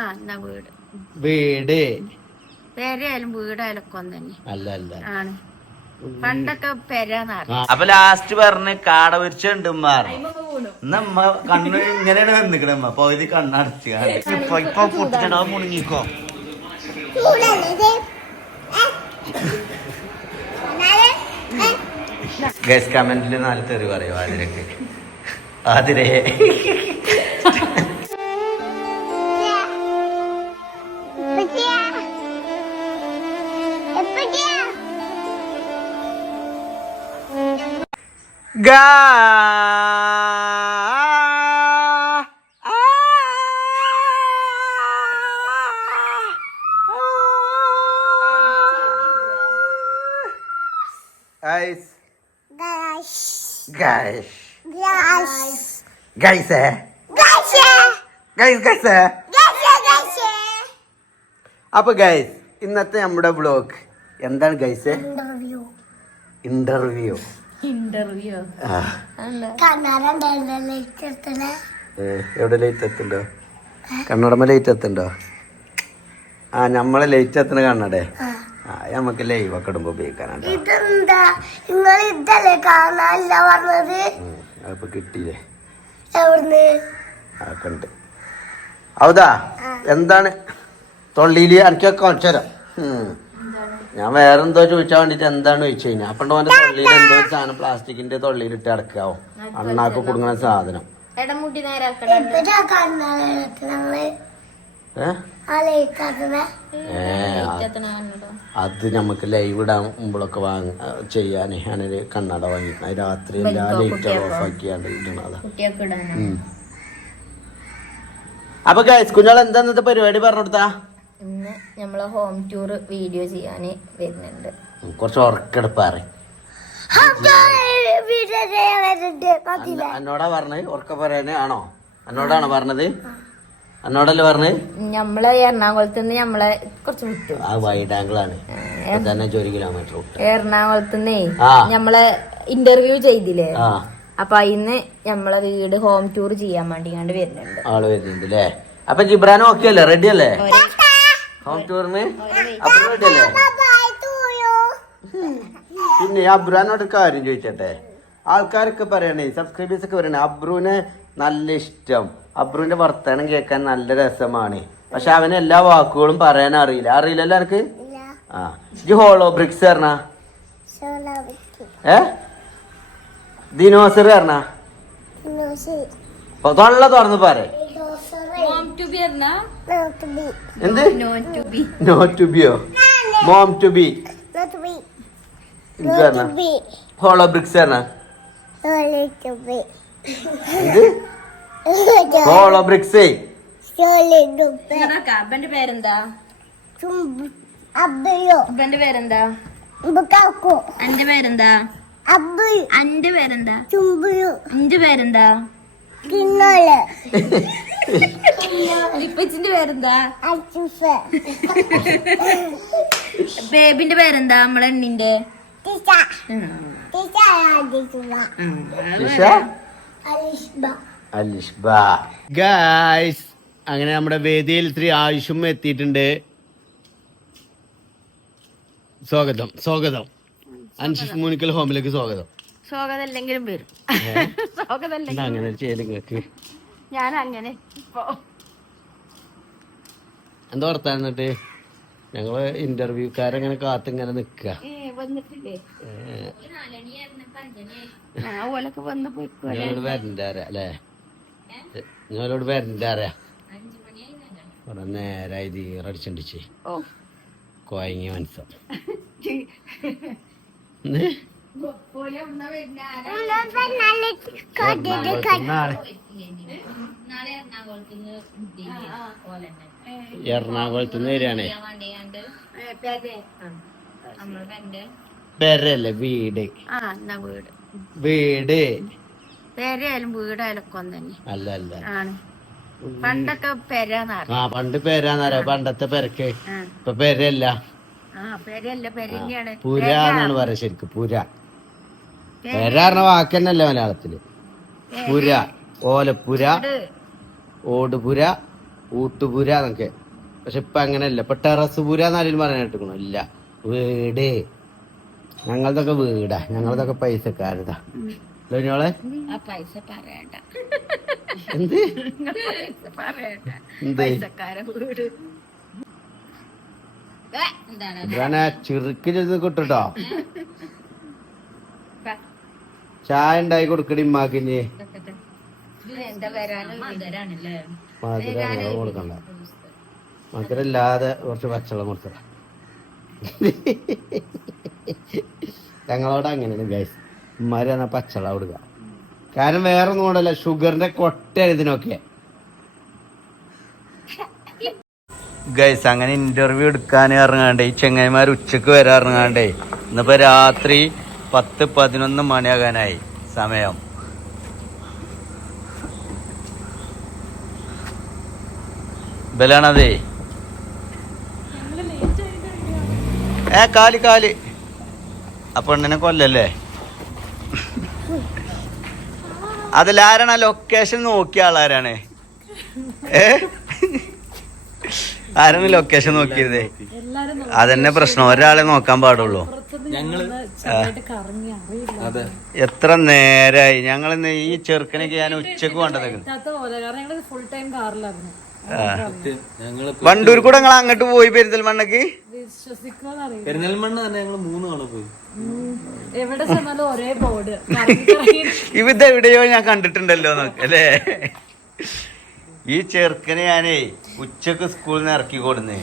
ആ എന്നാ വീട്. വീട്. പെരയായാലും വീടായാലും ഒക്കെ ഒന്ന് തന്നെ അല്ല അല്ല. ആണ്. പണ്ടൊക്കെ പെരാന്ന് അപ്പൊ ലാസ്റ്റ് പറഞ്ഞ് കാട പൊരിച്ചുണ്ട് ഉമ്മാർ നമ്മ കണ്ണ് ഇങ്ങനെയാണ് വന്നിക്കണ ഉമ്മ പകുതി കണ്ണടച്ച്. ഇപ്പൊ ഇപ്പൊ പൊട്ടിച്ചോ മുണങ്ങിക്കോ. ഗസ് കമന്റിൽ നാല് തെറി പറയും ആതിരക്ക് ആതിരേ ഗാ. Guys. Guys. eh? Guys, guys. eh? അപ്പൊ ഗൈസ് ഇന്നത്തെ നമ്മുടെ ബ്ലോഗ് എന്താണ് ഗൈസ് ഇന്റർവ്യൂ ഇന്റർവ്യൂ എവിടെ ലേറ്റ് എത്തുണ്ടോ? കണ്ണടമ ലേറ്റ് എത്തുണ്ടോ? ആ നമ്മളെ ലേറ്റ് എത്തണ കണ്ണടേ. ആ. നമുക്ക് ലൈവ് ഒക്കെ ഇടുമ്പോ ഉപയോഗിക്കാനുണ്ടോ ഇതെന്താ? നിങ്ങൾ ഇതല്ലേ കാണാനല്ല പറഞ്ഞത്? ഉം, അതിപ്പോ കിട്ടിയില്ലേ? എവിടുന്ന്? അതൊക്കെ ഉണ്ട് ഔതാ എന്താണ്? തൊള്ളിയിൽ എനിക്കൊക്കെ കാണിച്ചുതരാം. ഞാൻ വേറെ എന്തോ ചോദിച്ചാൽ വേണ്ടിട്ട് എന്താണ് ചോദിച്ചു കഴിഞ്ഞാൽ അപ്പണ്ട് ഓന്റെ തൊള്ളിയിൽ എന്തോ സാധനം പ്ലാസ്റ്റിക്കിന്റെ തൊള്ളിയിലിട്ട് അടക്കാവോ അണ്ണാക്ക് കൊടുക്കുന്ന സാധനം. അത് നമുക്ക് ലൈവ് ഇടാൻ മുമ്പിലൊക്കെ വാങ്ങ ചെയ്യാനേ. ഞാനൊരു കണ്ണട വാങ്ങി രാത്രി എല്ലാ ലൈറ്റ് ഓഫ് ആക്കിയാണ്ട് ഇടണതാ കുട്ടിയൊക്കെ ഇടാനാ ഉം. അപ്പൊ ഗൈസ് കുഞ്ഞാൾ എന്താ ഇന്നത്തെ പരിപാടി പറഞ്ഞു കൊടുത്താ? ഇന്ന് നമ്മളെ ഹോം ടൂർ വീഡിയോ ചെയ്യാൻ വരുന്നുണ്ട്. കുറച്ച് ഉറക്കെടുപ്പാറ് എന്നോടാ പറഞ്ഞത് ഉറക്ക പറയാനേ ആണോ? എന്നോടാണോ പറഞ്ഞത്? എന്നോടല്ലേ പറഞ്ഞത്? നമ്മളെ എറണാകുളത്ത് നിന്ന് നമ്മളെ കുറച്ച് വിട്ടു. ആ വൈഡ് ആംഗിൾ ആണ്. തന്നെ ഒരു കിലോമീറ്റർ എറണാകുളത്ത് നിന്നേ. നമ്മളെ ഇന്റർവ്യൂ ചെയ്തില്ലേ? അപ്പൊ അയിന്ന് നമ്മളെ വീട് ഹോം ടൂർ ചെയ്യാൻ വേണ്ടി കണ്ട് വരുന്നുണ്ട്. ആൾ വരുന്നുണ്ട് അല്ലേ അപ്പൊ ജിബ്രാൻ ഓക്കെ അല്ലേ? റെഡി അല്ലേ? ഹോം ടൂറിന് പിന്നെ അബ്രുവിനോട് കാര്യം ചോദിച്ചട്ടെ? ആൾക്കാരൊക്കെ പറയണേ സബ്സ്ക്രൈബേഴ്സ് ഒക്കെ പറയണേ അബ്രുവിനെ നല്ല ഇഷ്ടം. അബ്രുവിന്റെ വർത്തമാനം കേൾക്കാൻ നല്ല രസമാണ്. പക്ഷെ അവന് എല്ലാ വാക്കുകളും പറയാൻ അറിയില്ല. അറിയില്ലല്ലോ എനിക്ക് ആ. ജി ഹോളോ ബ്രിക്സ് പറഞ്ഞ? ഏ? ദിനോസർ പറഞ്ഞ? തൊള്ള തുറന്ന് പറ എന്ത്? നോ ടു ബിയോ മോം ടു ബി എന്ത് പറഞ്ഞ? ഹോളോ ബ്രിക്സ് പറഞ്ഞ? എന്ത്? ഹോളോ ബ്രിക്സ് അപ്പന്റെ പേരെന്താ? അബ്ബയോ. അപ്പന്റെ പേരെന്താ? പേരെന്താ? അന്റെ പേരെന്താ? കിന്നോൾ. ഇപ്പച്ചിന്റെ പേരെന്താ? ബേബിന്റെ പേരെന്താ? നമ്മളെ എണ്ണിന്റെ? ഗായ്സ് അങ്ങനെ നമ്മുടെ വേദിയിൽ ഇത്തിരി ആയുഷും എത്തിയിട്ടുണ്ട്. സ്വാഗതം സ്വാഗതം. അൻഷിഷ് മുനിക്കൽ ഹോമിലേക്ക് സ്വാഗതം. സ്വാഗതല്ലെങ്കിലും വരും. നിങ്ങൾക്ക് ഞാൻ അങ്ങനെ ഇപ്പൊ. എന്താ വർത്താനം എന്നിട്ട്? ഞങ്ങൾ ഇന്റർവ്യൂക്കാരങ്ങനെ കാത്തിങ്ങനെ നിക്കുക ഏ വന്നിട്ടില്ലേ? ഞാൻ ഓലൊക്കെ വന്ന് പോയിക്കോ ഞങ്ങളോട് വരണ്ട അറിയാം അല്ലേ? ഞങ്ങളോട് വരണ്ട അറിയാം കുറെ നേരായി തീറടിച്ചണ്ടിച്ച് ഓ. കോയങ്ങി മനസ്സം. എറണാകുളത്ത് നിന്ന് വരികയാണേ. പേരല്ലേ വീട്? വീട്. പെരയായാലും വീടായാലും ഒക്കെ തന്നെ. അല്ല അല്ല. ആണ്. പണ്ടൊക്കെ ആ പണ്ട് പേരാന്നറിയാം പണ്ടത്തെ പെരക്ക്. ഇപ്പൊ പേരല്ല ആ പെരയല്ല പെരന്നെയാണ് പുര. എന്നാണ് പറയാ ശരിക്കും പുര. പെര പറഞ്ഞ വാക്ക് തന്നെയല്ലേ മലയാളത്തിൽ പുര ഓലപ്പുര ഓടുപുര ഊട്ടുപുര എന്നൊക്കെ. പക്ഷെ ഇപ്പൊ അങ്ങനെയല്ല. ഇപ്പൊ ടെറസ് പുര എന്നാലും പറയാൻ കേട്ടിക്കണോ ഇല്ല. വീട്. ഞങ്ങളതൊക്കെ വീടാ. ഞങ്ങളതൊക്കെ പൈസക്കാരതാ. പൈസ പറയണ്ട. എന്ത്? എന്ത്? ഏ, എന്താണ് ഇതാണ് ചെറുക്ക് ചെന്ന് കിട്ടോ ചായ ഉണ്ടായി കൊടുക്കടി ഉമ്മാക്കിഞ്ഞ് മധുരം കൊടുക്കണ്ട. മധുരം ഇല്ലാതെ കുറച്ച് പച്ചവെള്ളം കൊടുത്തട ഞങ്ങളോട് അങ്ങനെയാണ് ഗൈസ് ഉമ്മാര് എന്നാ പച്ചവെള്ളം കൊടുക്കുക കാരണം വേറെ ഒന്നും കൊണ്ടല്ല ഷുഗറിന്റെ കൊട്ടയാണ് ഇതിനൊക്കെ. ഗൈസ് അങ്ങനെ ഇന്റർവ്യൂ എടുക്കാൻ ഇറങ്ങാണ്ടേ ഈ ചെങ്ങായിമാർ ഉച്ചയ്ക്ക് വരാൻ ഇറങ്ങാണ്ടേ. ഇന്നിപ്പോ രാത്രി പത്ത് പതിനൊന്ന് മണിയാകാനായി. സമയം. ബലാണതേ. ഏ കാൽ കാൽ. അപ്പൊ പെണ്ണിനെ കൊല്ലല്ലേ? അതിലാരാണ് ലൊക്കേഷൻ നോക്കിയ ആളാരാണ്? ഏ? ആരാണ് ലൊക്കേഷൻ നോക്കിയത്? അതന്നെ പ്രശ്നം. ഒരാളെ നോക്കാൻ പാടുള്ളൂ. അതെ. എത്ര നേരായി. ഞങ്ങൾ ഈ ചെറുക്കനൊക്കെ ഞാൻ ഉച്ചയ്ക്ക് കൊണ്ടതേക്കുന്നു ഫുൾ ടൈം കാറിലായിരുന്നു. ഞങ്ങൾ വണ്ടൂർ കൂടെ നിങ്ങൾ അങ്ങോട്ട് പോയി പെരിന്തൽമണ്ണക്ക്? പെരിന്തൽമണ്ണ തന്നെ ഞങ്ങൾ മൂന്ന് തവണ പോയി. എവിടെ ചെന്നാലും ഒരേ ബോർഡ് ഇത് എവിടെയോ ഞാൻ കണ്ടിട്ടുണ്ടല്ലോ അല്ലേ? ഈ ചെറുക്കനെ ഞാനേ ഉച്ചയ്ക്ക് സ്കൂളിൽ നിന്ന് ഇറക്കി കൊടുന്നേ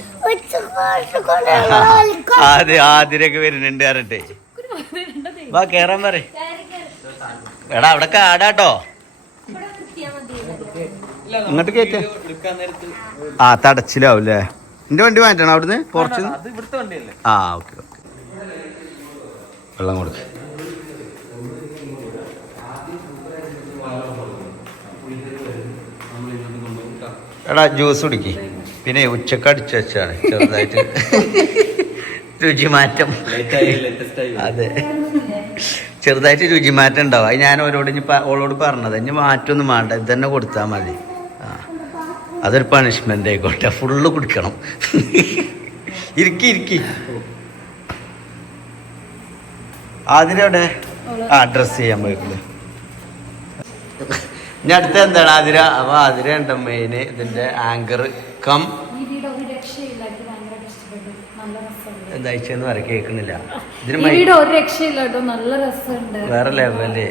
ആദ്യ ആതിരൊക്കെ വരുന്നുണ്ട് പറഞ്ഞിട്ട്. വാ കേറാൻ പറ എടാ അവിടെ കാടാട്ടോ. ഇങ്ങോട്ട് കേറ്റ ആ തടച്ചിലാവും അല്ലേ എന്റെ വണ്ടി മാറ്റണം അവിടുന്ന്? കുറച്ച് അത് ഇവിടുത്തെ വണ്ടിയല്ലേ? ആ ഓക്കെ ഓക്കെ. വെള്ളം കൊടുക്ക. എടാ ജ്യൂസ് കുടിക്ക്. പിന്നെ ഉച്ചയ്ക്ക് അടിച്ചു വെച്ചാണ്. ചെറുതായിട്ട് രുചി മാറ്റം. ലേറ്റസ്റ്റ് ആയി അതെ. ചെറുതായിട്ട് രുചി മാറ്റം ഉണ്ടാവും. അത് ഞാൻ ഓരോട് ഇനി ഓളോട് പറഞ്ഞത്. ഇനി മാറ്റൊന്നും വേണ്ട ഇത് തന്നെ കൊടുത്താൽ മതി. ആ. അതൊരു പണിഷ്മെന്റ് ആയിക്കോട്ടെ. ഫുള്ള് കുടിക്കണം. ഇരിക്കി ഇരിക്കി. അതിലെവിടെ ആ ഡ്രസ് ചെയ്യാൻ പോയിക്കില്ലേ ഇനി അടുത്ത എന്താണ്? അതിര അപ്പൊ അതിര ഉണ്ട് മെയിന് ഇതിന്റെ ആങ്കർ കം. എന്താഴ്ചന്ന് പറ കേൾക്കുന്നില്ല. ഇതിന് ഈ ഒരു രക്ഷയില്ല കേട്ടോ. നല്ല രസമുണ്ട്. വേറെ ലെവൽ അല്ലേ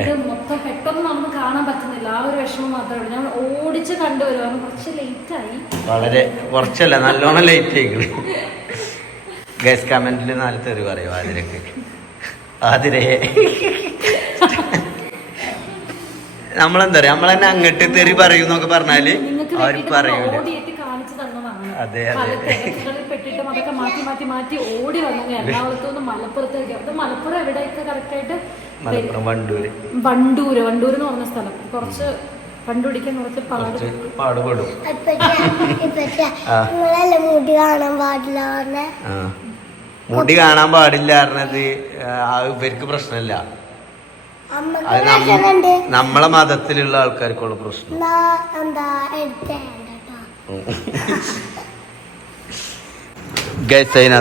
ഇത് മൊത്തം പെട്ടെന്ന് നമുക്ക് കാണാൻ പറ്റുന്നില്ല. ആ ഒരു വിഷമം മാത്രമേ ഞാൻ ഓടിച്ച് കണ്ടുവരുവാണ് കുറച്ച് ലേറ്റ് ആയി. വളരെ കുറച്ചല്ല നല്ലോണം ലേറ്റ് ആയിക്കണു. ഗസ് കമന്റിൽ നാല് തെറി പറയും ആതിരക്ക്? ആതിരയെ. നമ്മളെന്താ പറയാ നമ്മളെന്നെ അങ്ങോട്ട് തെറി പറയും എന്നൊക്കെ പറഞ്ഞാൽ അവർ പറയൂല. അതെ, അതെ. തിരക്കുകളിൽ പെട്ടിട്ടും അതൊക്കെ മാറ്റി മാറ്റി മാറ്റി ഓടി വന്നത് എറണാകുളത്ത് നിന്ന് മലപ്പുറത്തേക്ക് അത് മലപ്പുറം എവിടെയൊക്കെ കറക്റ്റ് ആയിട്ട് മലപ്പുറം വണ്ടൂര്. വണ്ടൂര് വണ്ടൂര് എന്ന് പറഞ്ഞ സ്ഥലം. കുറച്ച് കണ്ടുപിടിക്കാൻ പാടുപെടും. മുടി കാണാൻ പാടില്ല മുടി കാണാൻ പാടില്ല പറഞ്ഞത് ആ, ഇവർക്ക് പ്രശ്നമില്ല. അത് നമ്മളെ മതത്തിലുള്ള ആൾക്കാർക്കുള്ള പ്രശ്നം.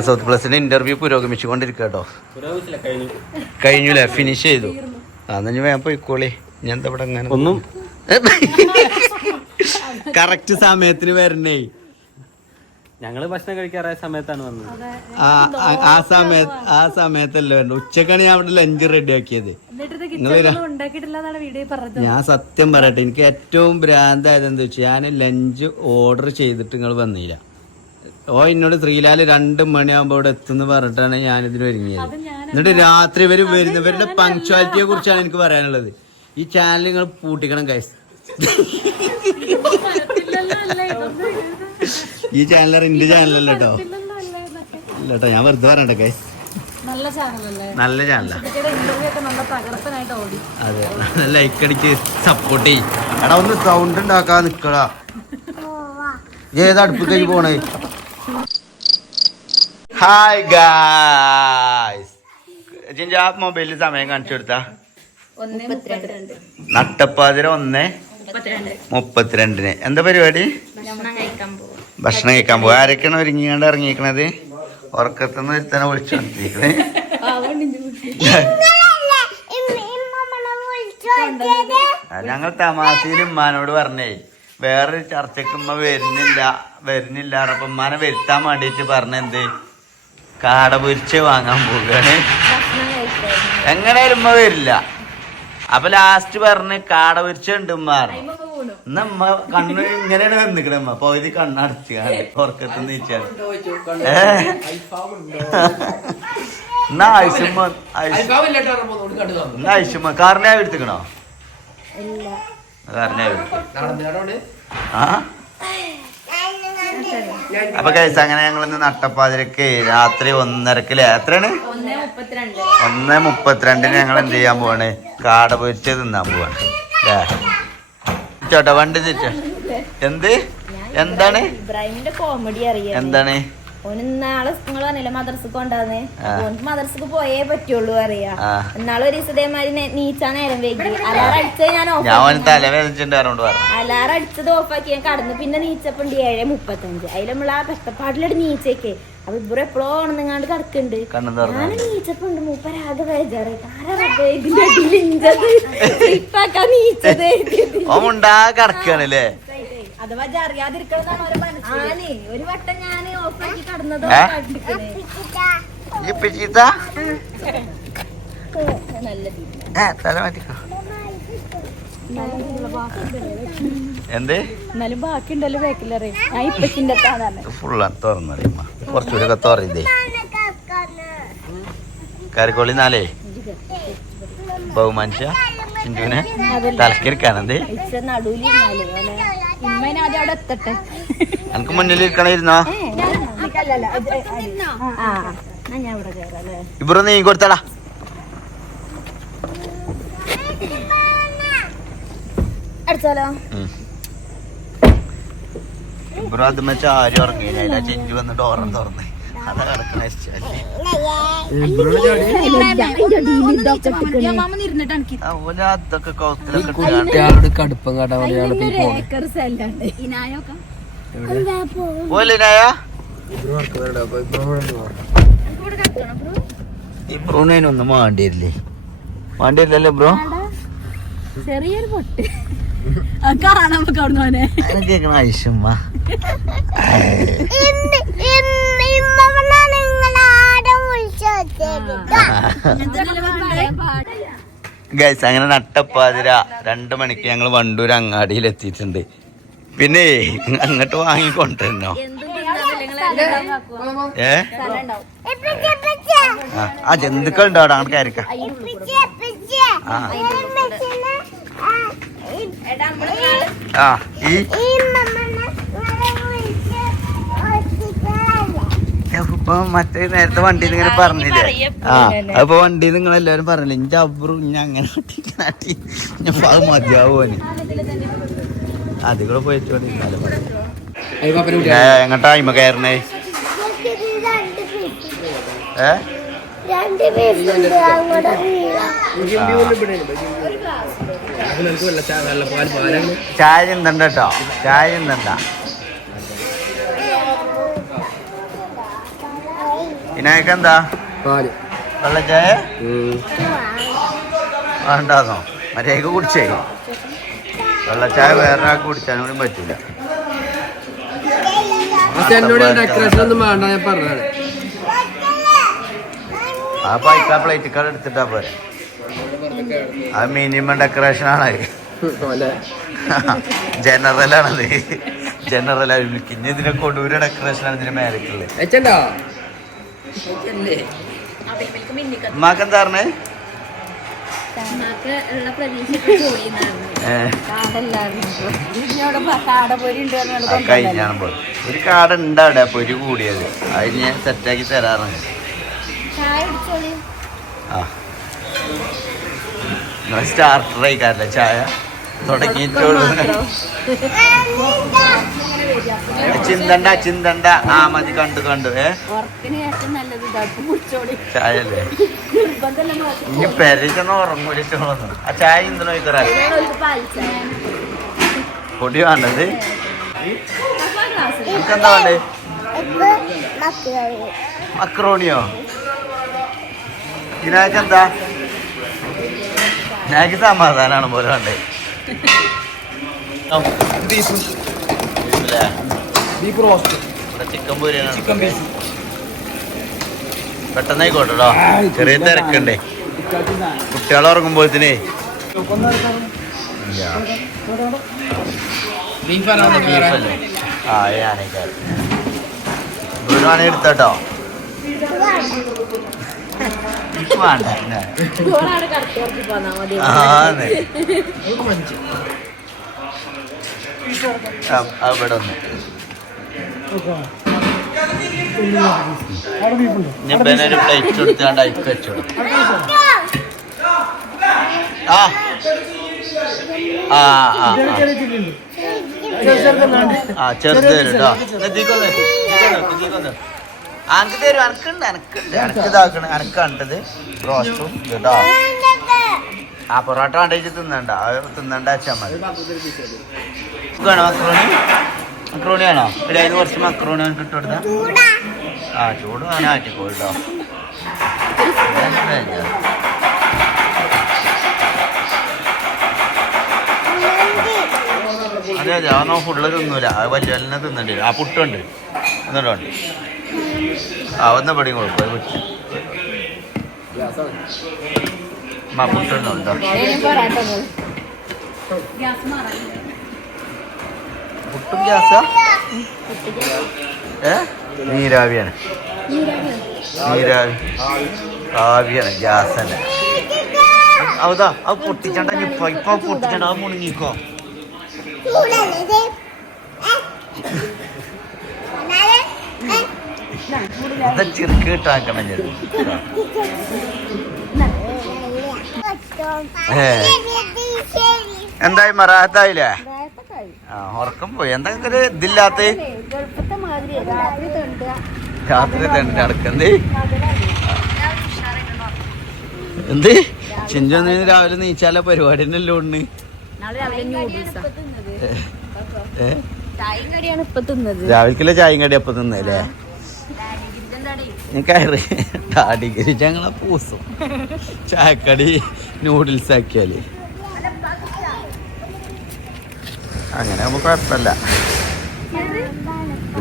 സൗത്ത് പ്ലസിന്റെ ഇന്റർവ്യൂ പുരോഗമിച്ചുകൊണ്ടിരിക്കുക കേട്ടോ കഴിഞ്ഞില്ല കഴിഞ്ഞു. കഴിഞ്ഞുല്ലേ? ഫിനിഷ് ചെയ്തു. ഞാൻ വേഗം പോയിക്കോളി. ഞാൻ എന്താ ഇവിടെ അങ്ങനെ ഒന്നും? കറക്റ്റ് സമയത്തിന് വരണേ. ഞങ്ങൾ ഭക്ഷണം കഴിക്കാറായ സമയത്താണ് വന്നത്. ആ സമയത്ത് ആ സമയത്തല്ലേ വരണേ. ഉച്ചക്കാണ് ഞാൻ അവിടെ ലഞ്ച് റെഡി ആക്കിയത്. ഞാൻ സത്യം പറയട്ടെ എനിക്ക് ഏറ്റവും ഭ്രാന്തായത് എന്താ വെച്ചാൽ ഞാൻ ലഞ്ച് ഓർഡർ ചെയ്തിട്ട് നിങ്ങൾ വന്നില്ല. ഓ എന്നോട് ശ്രീലാൽ രണ്ട് മണിയാകുമ്പോ ഇവിടെ എത്തുന്ന പറഞ്ഞിട്ടാണ് ഞാൻ ഇതിന് ഒരുങ്ങിയത് എന്നിട്ട് രാത്രി വരെ വരുന്നവരുടെ പങ്ക്ച്വാലിറ്റിയെ കുറിച്ചാണ് എനിക്ക് പറയാനുള്ളത്. ഈ ചാനൽ നിങ്ങൾ പൂട്ടിക്കണം കൈ ഈ ചാനൽ എന്റെ ചാനലല്ല കേട്ടോ അല്ല കേട്ടോ ഞാൻ വെറുതെ പറയണ്ട ഗൈസ് നല്ല ചാനലല്ലേ? നല്ല ചാനലാ. ഇന്റർവ്യൂ ഒക്കെ നല്ല തകർപ്പനായിട്ട് ഓടി. അതെ. ലൈക്ക് അടിച്ച് സപ്പോർട്ട് ചെയ്യും. എടാ ഒന്ന് സൗണ്ട് ഉണ്ടാക്കാൻ നിക്കടാ. ഏത് അടുപ്പിലേക്ക് പോണേ? ഹായ് ഗായ്സ് ജിഞ്ച ആ മൊബൈലിൽ സമയം കാണിച്ചു കൊടുത്താ. നട്ടപ്പാതിര ഒന്ന്. മുപ്പത്തിരണ്ടിന്. എന്താ പരിപാടി? ഭക്ഷണം കഴിക്കാൻ പോവാ. ഭക്ഷണം കഴിക്കാൻ പോകും ആരൊക്കെയാണ് ഒരുങ്ങിയാണ്ട് ഇറങ്ങിയിരിക്കണത് ഉറക്കത്തുനിന്ന് ഒരുത്തനെ വിളിച്ചോണ്ടിരിക്കണേ. ഞങ്ങൾ തമാശയിൽ ഉമ്മാനോട് പറഞ്ഞേ വേറൊരു ചർച്ചക്ക് ഉമ്മ വരുന്നില്ല വരുന്നില്ല. അപ്പൊ ഉമ്മാനെ വരുത്താൻ വേണ്ടിട്ട് പറഞ്ഞെന്ത്? കാട പൊരിച്ച് വാങ്ങാൻ പോവുകയാണ്. എങ്ങനെ എങ്ങനെയാലും ഉമ്മ വരില്ല. അപ്പൊ ലാസ്റ്റ് പറഞ്ഞ് കാട പൊരിച്ചുണ്ട് ഉമ്മ പറഞ്ഞു. എന്നാ ഉമ്മ കണ്ണ് ഇങ്ങനെയാണ് വന്നിക്കണ ഉമ്മ പകുതി കണ്ണടച്ച് ഉറക്കത്ത് നീച്ചാണ്. എന്നാ ആയിഷുമ്മ ആയിഷ് എന്നാ ആയിഷുമ്മ കാറിനെ എടുത്തുക്കണോ? കാറിനെ ആ? അപ്പൊ കഴിച്ച അങ്ങനെ ഞങ്ങൾ ഇന്ന് നട്ടപ്പാതിരക്ക് രാത്രി ഒന്നരക്കില്ലേ എത്രയാണ്? ഒന്ന് മുപ്പത്തിരണ്ടിന് ഞങ്ങൾ എന്ത് ചെയ്യാൻ പോവാണ്? കാട പൊരിച്ച് തിന്നാൻ പോവാണ്. അല്ലേ ചോട്ടാ വണ്ടി തിരിച്ച എന്ത്? എന്താണ്? ഇബ്രാഹിമിന്റെ കോമഡി അറിയാം. എന്താണ്? ഓന് നാളെ നിങ്ങൾ പറഞ്ഞില്ല മദ്രസക്ക് കൊണ്ടാന്ന്. ഓനക്ക് മദർസക്ക് പോയേ പറ്റുള്ളൂ അറിയാ. എന്നാളെ ഒരു ദിവസം നീച്ചാ നേരം വൈകി. അലാറം അടിച്ചത് ഞാൻ ഓഫ് അലാറം അടിച്ചത് ഓഫാക്കി ഞാൻ കടന്നു പിന്നെ നീച്ചപ്പുണ്ട് ഏഴ് മുപ്പത്തഞ്ച്. അതിൽ നമ്മൾ ആ കഷ്ടപ്പാടിലോട്ട് നീച്ചേക്ക്. അപ്പൊ ഇവർ എപ്പോഴോ ഉണങ്ങാണ്ട് കിടക്കുന്നുണ്ട് ഞാൻ നീച്ചപ്പണ്ട്. ബേജാറ് കിടക്കാണല്ലേ? അഥവാ ഇജ്ജ് അറിയാതിരിക്കണമെന്നാണ് ഓരോ ഒരു വട്ടം ഞാൻ ഓഫാക്കി കടന്നതോ നല്ല തല മാറ്റിക്കോ. എന്ത്? എന്നാലും ബാക്കിയുണ്ടല്ലോ ബേക്കിലറി ഞാൻ ഇപ്പച്ചിന്റെ ഫുള്ളാണ് തുറന്നറിയുമ്പോ കുറച്ചുകൂടി തുറയില്ലേ? കരക്കോളി നാലേ? ബഹുമാനിച്ച ചിന്തുവിനെ എത്തട്ടെ. എനിക്ക് മുന്നിൽ ഇരിക്കണിരുന്നോ ഇവിടെ നീ കൊടുത്തടാ. അടിച്ചാലോ ഇബ്രോ അത് വെച്ചാൽ ആരും ഉറങ്ങിയില്ല ചെഞ്ചു വന്ന് ഡോറും തുറന്ന്. അതാ കിടക്കണ അതൊക്കെ കൗത്തിലൊക്കെ കുട്ടികളോട് കടുപ്പം കാട്ടാൻ ഇപ്പൊ. ഇബ്രോനൊന്നും വേണ്ടിയില്ലേ വേണ്ടിയില്ലല്ലോ ബ്രോ? ചെറിയൊരു പൊട്ട്. കാണാൻ നമുക്ക് അവിടെ കേക്കണ ഐഷുമ്മ ഗൈസ് അങ്ങനെ നട്ടപ്പാതിര രണ്ട് മണിക്ക് ഞങ്ങൾ വണ്ടൂർ അങ്ങാടിയിൽ എത്തിയിട്ടുണ്ട് പിന്നെ അങ്ങോട്ട് വാങ്ങിക്കൊണ്ടിരുന്നോ ഏ? ആ, ജന്തുക്കൾ ഉണ്ടോ അവിടെ അങ്ങോട്ട് കയറിക്ക. ആ. ആ ഈ ഇപ്പൊ മറ്റേ നേരത്തെ വണ്ടി ഇങ്ങനെ പറഞ്ഞില്ലേ? ആ അപ്പൊ വണ്ടി നിങ്ങൾ എല്ലാരും പറഞ്ഞില്ലേ ഇഞ്ച അബ്രു ഞാൻ അങ്ങനെ നാട്ടി ഞാൻ മതിയാവുമോന് അതികൂടെ ഞാൻ എങ്ങോട്ടാ ഇമ്മ കയറണേ? ഏ? ചായ ചിന്തണ്ട കേട്ടോ ചായ ചിന്തണ്ട വിനായക എന്താ പാൽ. വെള്ളച്ചായ. വേണ്ടാന്നോ? മറ്റേ കുടിച്ചേ. വെള്ളച്ചായ വേറെ ആൾക്ക് കുടിച്ചാലും കൂടി പറ്റില്ല ആ പൈസ പ്ലേറ്റ് കാർഡ് എടുത്തിട്ടാ പോരെ. ആ മിനിമം ഡെക്കറേഷൻ ആണ് ജനറൽ ആണത്. ജനറൽ ഇതിനെ കൊടൂര് ഡെക്കറേഷൻ ആണ് ഇതിന് മേലേക്കുള്ളത്. പറഞ്ഞേ? കഴിഞ്ഞാണ് പോയി ഒരു കാട് ഉണ്ട് അവിടെ പൊരി കൂടിയത്. അത് ഞാൻ സെറ്റാക്കി തരാറുണ്ട് ആ. സ്റ്റാർട്ടർ ആയിക്കാരല്ലേ ചായ? ചിന്തണ്ട ചിന്തണ്ട. ആ മതി കണ്ടു കണ്ടു. ഏ? കുടിച്ചോളി ചായല്ലേ ഇനി പെരച്ചൊന്നും ഉറങ്ങൂലിച്ചോളന്നു ആ ചായ വയ്ക്കറ പാലിച്ചായ പൊടി വേണ്ടത്? എന്താ വേണ്ടേ മക്രോണിയോ? ഇതിനകത്ത് എന്താ? ഞാക്ക് സമാധാനാണ് പോലെ വേണ്ടേ. ബീഫ് റോസ്റ്റ് ചിക്കൻ പൊരിയാണ് ചിക്കൻ പീസ് പെട്ടെന്നായിക്കോട്ടെ കേട്ടോ ചെറിയ തിരക്കണ്ടേ. കുട്ടികൾ ഉറങ്ങുമ്പോഴത്തേനേ ബീഫ് ആ ഞാനേക്കാൾ വേണമെങ്കിൽ ഇവിടെ ഒന്ന് ഞാൻ ബനൊരു പ്ലേറ്റ് എടുത്താണ്ട് അയക്ക് വെച്ചോ ആ. ആ ആ ആ. ചെറുത് കേട്ടോ അനക്ക് തരും അനക്കുണ്ട് അനക്കുണ്ട്. അനക്ക് ഇതാക്കണ. അനക്ക് കണ്ടത് റോസ്റ്റും കേട്ടോ ആ പൊറോട്ട കണ്ടേക്ക് തിന്നണ്ട. അത് തിന്നണ്ട വെച്ചാൽ മതി. വേണോ മക്രോണി? മക്രോണി ആണോ കുറച്ച് മക്രോണി അവൻ കിട്ടുകൊടുത്ത ആ ചൂട് വേണം ആറ്റിക്കോട്ടോ അതെ അതെ. അതൊന്നും ഫുള്ള് തിന്നൂല. അത് വലിയ തിന്നണ്ടേ ആ പുട്ടുണ്ട്. എന്നിട്ടുണ്ട് ആ ഒന്ന് പടിയും കുഴപ്പമില്ല ഉണ്ടോ? ഗ്യാസ് പുട്ടും ഗ്യാസാ? ഏ? നീരാവിയാണ്. നീരാവി. ആവിയാണ് ഗ്യാസ് തന്നെ അതാ അത് പൊട്ടിച്ചണ്ട ഇപ്പൊ ഇപ്പൊ പൊട്ടിച്ചണ്ട മുണങ്ങിക്കോ. ചൂടല്ലേ അത് ചെറുക്ക് ഇട്ടാക്കണം ഞാൻ എന്തായി മറാത്തായില്ലേ ആ ഉറക്കം പോയി. എന്താ ഒരു ഇതില്ലാത്ത? രാത്രി തന്നെ നടക്കണ്ടേ എന്ത്? ചിഞ്ചൊന്ന് രാവിലെ നീച്ചാല പരിപാടി തന്നെയല്ലോ ഉണ്ട് രാവിലെ ചായയും കടി അപ്പൊ തിന്നല്ലേ ഞാൻ കയറി. ഞങ്ങളെ പൂസും. ചായക്കടി നൂഡിൽസ് ആക്കിയാൽ. അങ്ങനെ നമുക്ക് കുഴപ്പമില്ല.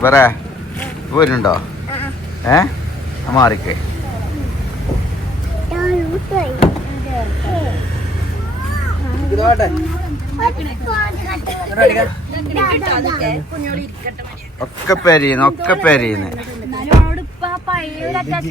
പറ വരുന്നുണ്ടോ? ഏ? ആ മാറിക്കേ. ഒക്കെ പെരീന്ന് ഒക്കെ പെരീന്ന്. എന്നാലും